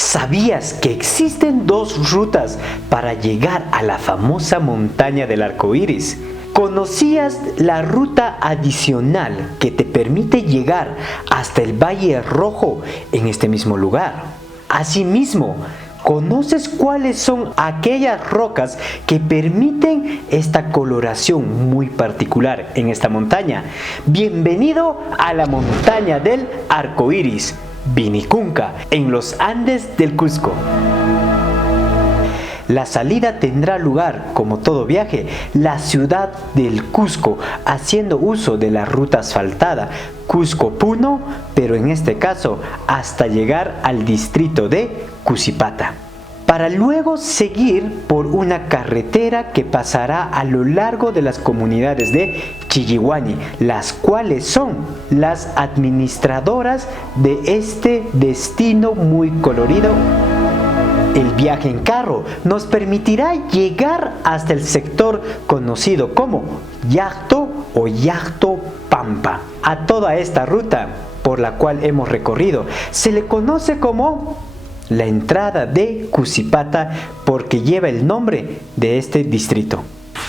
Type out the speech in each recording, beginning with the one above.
¿Sabías que existen dos rutas para llegar a la famosa montaña del arco iris? ¿Conocías la ruta adicional que te permite llegar hasta el Valle Rojo en este mismo lugar? Asimismo, ¿conoces cuáles son aquellas rocas que permiten esta coloración muy particular en esta montaña? Bienvenido a la montaña del arco iris, Vinicunca, en los Andes del Cusco. La salida tendrá lugar, como todo viaje, la ciudad del Cusco, haciendo uso de la ruta asfaltada Cusco-Puno, pero en este caso hasta llegar al distrito de Cusipata, para luego seguir por una carretera que pasará a lo largo de las comunidades de Chillihuani, las cuales son las administradoras de este destino muy colorido. El viaje en carro nos permitirá llegar hasta el sector conocido como Llacto o Llacto Pampa. A toda esta ruta por la cual hemos recorrido se le conoce como la entrada de Cusipata porque lleva el nombre de este distrito.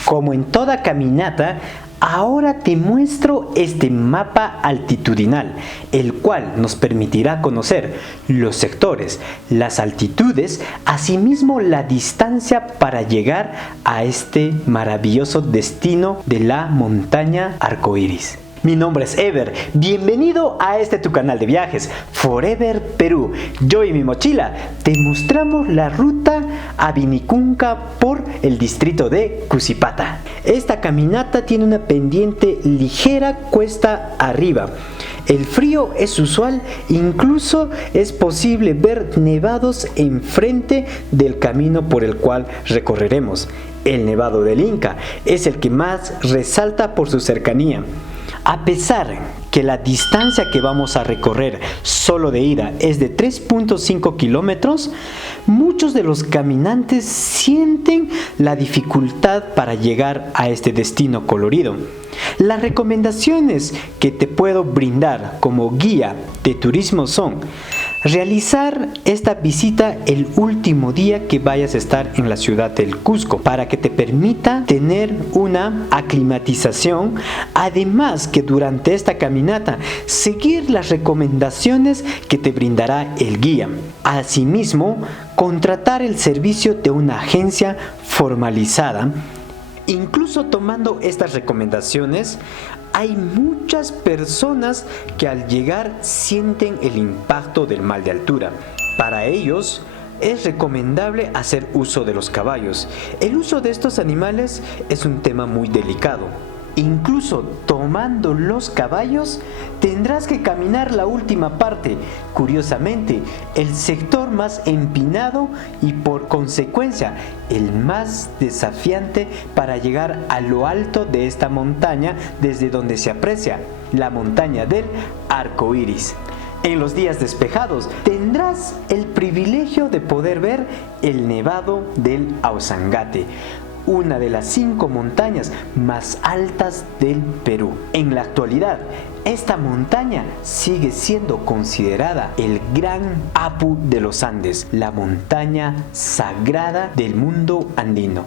Como en toda caminata, ahora te muestro este mapa altitudinal, el cual nos permitirá conocer los sectores, las altitudes, asimismo la distancia para llegar a este maravilloso destino de la montaña arcoíris. Mi nombre es Ever, bienvenido a tu canal de viajes, Forever Perú. Yo y mi mochila te mostramos la ruta a Vinicunca por el distrito de Cusipata. Esta caminata tiene una pendiente ligera cuesta arriba. El frío es usual, incluso es posible ver nevados enfrente del camino por el cual recorreremos. El Nevado del Inca es el que más resalta por su cercanía. A pesar que la distancia que vamos a recorrer solo de ida es de 3.5 kilómetros, muchos de los caminantes sienten la dificultad para llegar a este destino colorido. Las recomendaciones que te puedo brindar como guía de turismo son realizar esta visita el último día que vayas a estar en la ciudad del Cusco para que te permita tener una aclimatización, además que durante esta caminata seguir las recomendaciones que te brindará el guía. Asimismo, contratar el servicio de una agencia formalizada. Incluso tomando estas recomendaciones, hay muchas personas que al llegar sienten el impacto del mal de altura. Para ellos es recomendable hacer uso de los caballos. El uso de estos animales es un tema muy delicado. Incluso tomando los caballos tendrás que caminar la última parte, curiosamente el sector más empinado y por consecuencia el más desafiante para llegar a lo alto de esta montaña, desde donde se aprecia la montaña del arco iris. En los días despejados tendrás el privilegio de poder ver el Nevado del Ausangate, una de las 5 montañas más altas del Perú. En la actualidad, esta montaña sigue siendo considerada el gran Apu de los Andes, la montaña sagrada del mundo andino.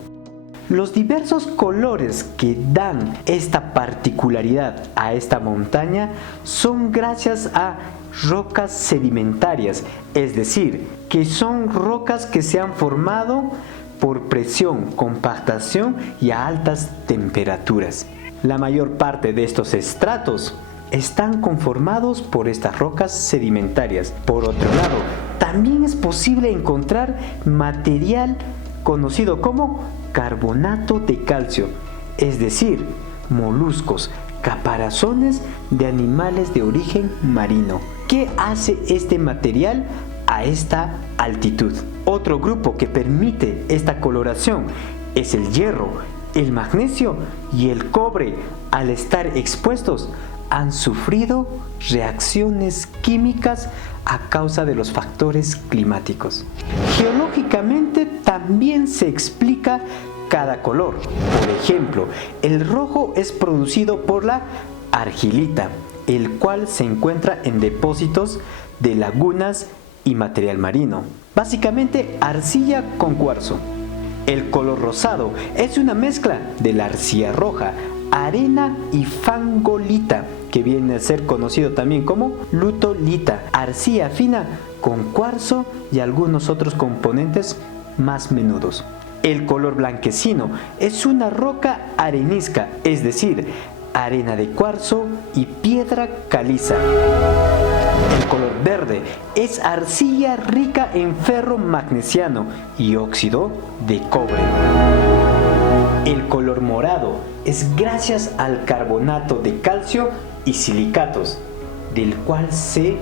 Los diversos colores que dan esta particularidad a esta montaña son gracias a rocas sedimentarias, es decir, que son rocas que se han formado por presión, compactación y a altas temperaturas. La mayor parte de estos estratos están conformados por estas rocas sedimentarias. Por otro lado, también es posible encontrar material conocido como carbonato de calcio, es decir, moluscos, caparazones de animales de origen marino. ¿Qué hace este material a esta altitud? Otro grupo que permite esta coloración es el hierro, el magnesio y el cobre. Al estar expuestos han sufrido reacciones químicas a causa de los factores climáticos. Geológicamente también se explica cada color. Por ejemplo, el rojo es producido por la argilita, el cual se encuentra en depósitos de lagunas y material marino. básicamente arcilla con cuarzo. El color rosado es una mezcla de la arcilla roja, arena y fangolita, que viene a ser conocido también como lutolita, arcilla fina con cuarzo y algunos otros componentes más menudos. El color blanquecino es una roca arenisca, es decir, arena de cuarzo y piedra caliza. El color verde es arcilla rica en ferro magnesiano y óxido de cobre. El color morado es gracias al carbonato de calcio y silicatos, del cual se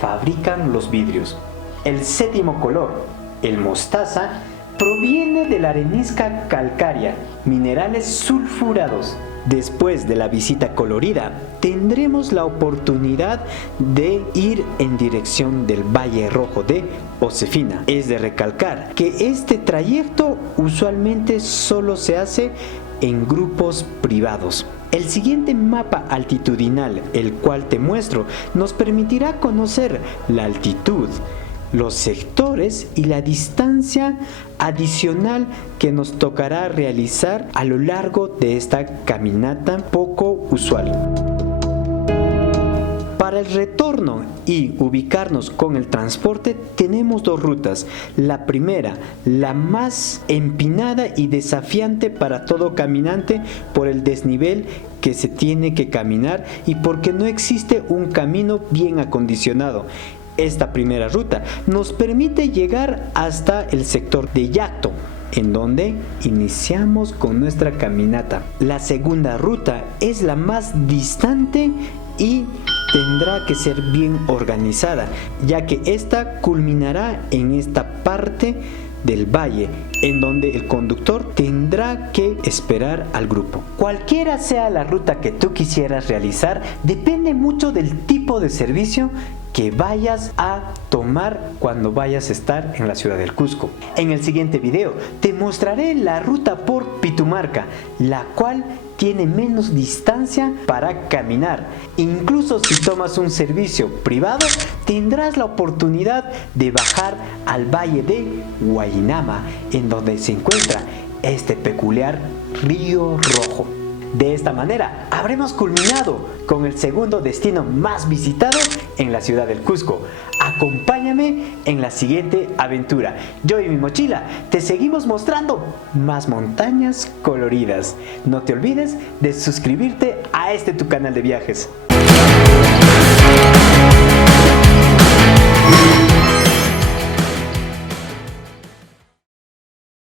fabrican los vidrios. El séptimo color, el mostaza, proviene de la arenisca calcárea, minerales sulfurados. Después de la visita colorida, tendremos la oportunidad de ir en dirección del Valle Rojo de Josefina. Es de recalcar que este trayecto usualmente solo se hace en grupos privados. El siguiente mapa altitudinal, el cual te muestro, nos permitirá conocer la altitud, los sectores y la distancia adicional que nos tocará realizar a lo largo de esta caminata poco usual. Para el retorno y ubicarnos con el transporte tenemos dos rutas. La primera, la más empinada y desafiante para todo caminante por el desnivel que se tiene que caminar y porque no existe un camino bien acondicionado. Esta primera ruta nos permite llegar hasta el sector de Yacto, en donde iniciamos con nuestra caminata. La segunda ruta es la más distante y tendrá que ser bien organizada, ya que esta culminará en esta parte del valle, en donde el conductor tendrá que esperar al grupo. Cualquiera sea la ruta que tú quisieras realizar, depende mucho del tipo de servicio que vayas a tomar cuando vayas a estar en la ciudad del Cusco. En el siguiente video te mostraré la ruta por Pitumarca, la cual tiene menos distancia para caminar. Incluso si tomas un servicio privado, tendrás la oportunidad de bajar al valle de Huaynama, en donde se encuentra este peculiar río rojo. De esta manera habremos culminado con el segundo destino más visitado en la ciudad del Cusco. Acompáñame en la siguiente aventura. Yo y mi mochila te seguimos mostrando más montañas coloridas. No te olvides de suscribirte a este tu canal de viajes.